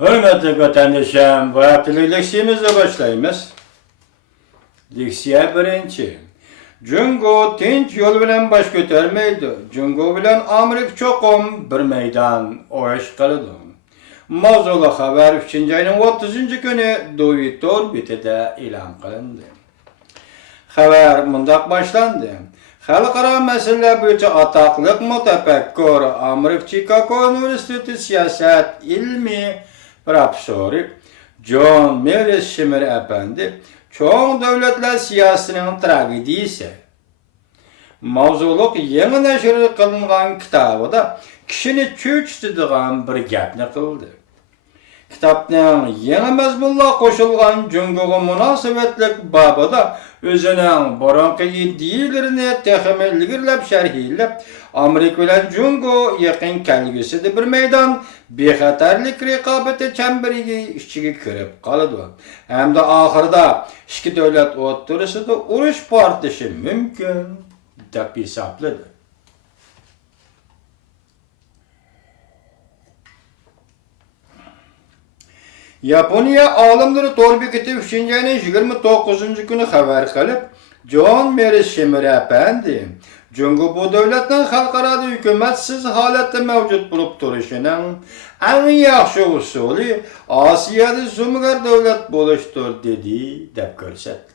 Hürmetli vatandaşım, bu haftalık leksiyemizle başlayımız. Leksiya birinci. Jungo tinç yol bilen baş götürmeydi. Jungo bilen Amerika çokum bir meydan oyaş kalıdı. Mavzulu haber 3. ayının 30. günü Dovitor bitede ilan kılındı. Haber mundaq başlandı. Xalqara mesele boyunca ataklık mutafekkur Amerika Chicago Üniversitesi siyaset ilmi profesörü John Meres Şimir Efendi çoğun devletler siyasının tragediyisi. Mavzuluk yeni neşri kılıngan kitabı da kişini çöçtüdüğün bir gapni kıldı. Kitapның yeni mezmunla koşulgan Jungo'ga münasebetlik babı da özünün boranqı iddielerini texmilligirlep şerhilep Amerika bilen Jungo yakın kelgisi bir meydan bexatarlik rekabeti çemberiga içige kirip qalıdı. Hem de ahırda iki devlet o'rtasida urush portlashi mümkün deb hisobladı. Yaponiya olimlari Torbekiti 3. ayının 29. günü haber kılıp, John Meres Şimir Efendi, Jungo bu devletden halkarada hükümetsiz halette mevcut bulup duruşunun en yaxşı usulü Asiyada zümrüt devlet buluştur dedi dep görsetdi.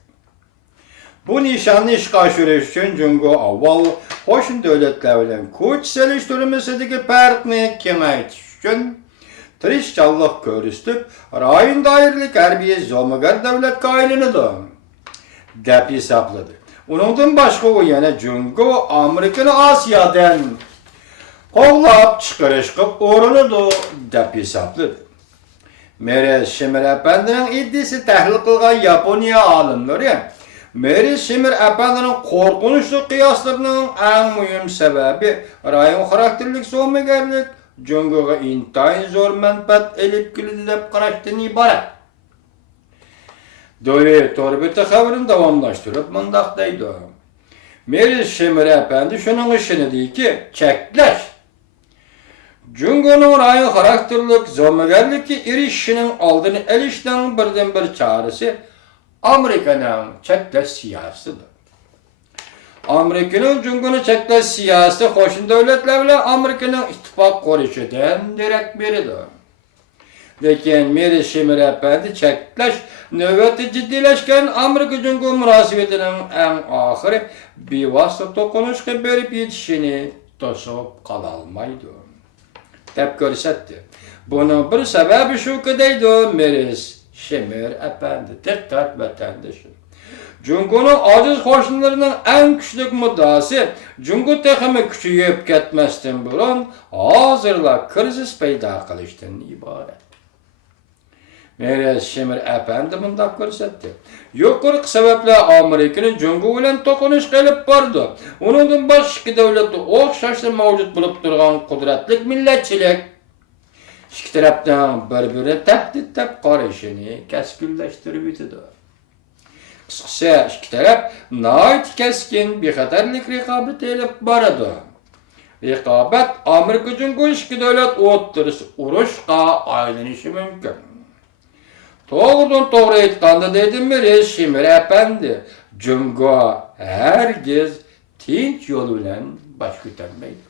Bu nişanlı işe aşırış için Jungo avval hoşun devletler bilen kuch seliştirmesindeki farkını kemeytiş için tirişçallık körüstüp, rayın dairlik harbiye zomagar devlet kaynını dep hesapladı. Onundan başka o yana Jungo Amerika'nı Asya'dan kollap çıkarışkıp orunu dep hesapladı. Meres Şimir Efendi'nin iddisi tahlil kılgan Yaponiya alimleri, Meres Şimir Efendi'nin korkunçlu kıyaslarının en mühim sebebi rayın karakterlik zomagarlık Jungo'ga intayin zor menfaat elip kilidi dep qarashdan ibaret. Dovi Torbeti haberini davamlaştırıp mındaq deydi. Meres Şimir Efendi şunun işini deydi ki, çekleş. Jungo'nun rayın karakterlik zomagarlık erişinin aldığını elişten birden bir çağrısı Amerika'nın çekleş siyasıdır. Amerika'nın Jungo'nu çekleş siyasi hoşun devletler bile Amerika'nın ittifak kuruşudan direkt biridir. Lekin Meres Şimir Efendi çekleş növbeti ciddileşken Amerika Jungo münasebetinin en ahiri bir vasıta tokunuşka berip yetişini tosop kalalmaydı. Dep görsetti. Bunun bir sebebi şu ki deydi Meres Şimir Efendi. Dikkat vatandaşım. Jungo'nun aziz koşunlarının en küçük muddası Jungo teximi küçüyüp ketmesden burun hazırla krizis peyda kılıştan ibaret. Meres Şimir Efendi mundaq görsetti. Yukarı sebeple Amerika'nın Jungo bilen tokunuş gelip bardı. Onundan başka devleti okşaşlı mevcut bulup durgan kudretlik milletçilik iki taraftan birbirine tehdit dep qarashini keskinleştirip yitidi. Kısıkça iki taraf nait keskin bexatarlik rekabet elip barıdı. Rekabet Amerika Jungo iki devlet o'rtasida urushqa aylanishi mümkün. Doğrudan doğru aytganda deydi Meres Şimir Efendi, Jungo hergiz tinch yol bilen baş ko'tarmaydi.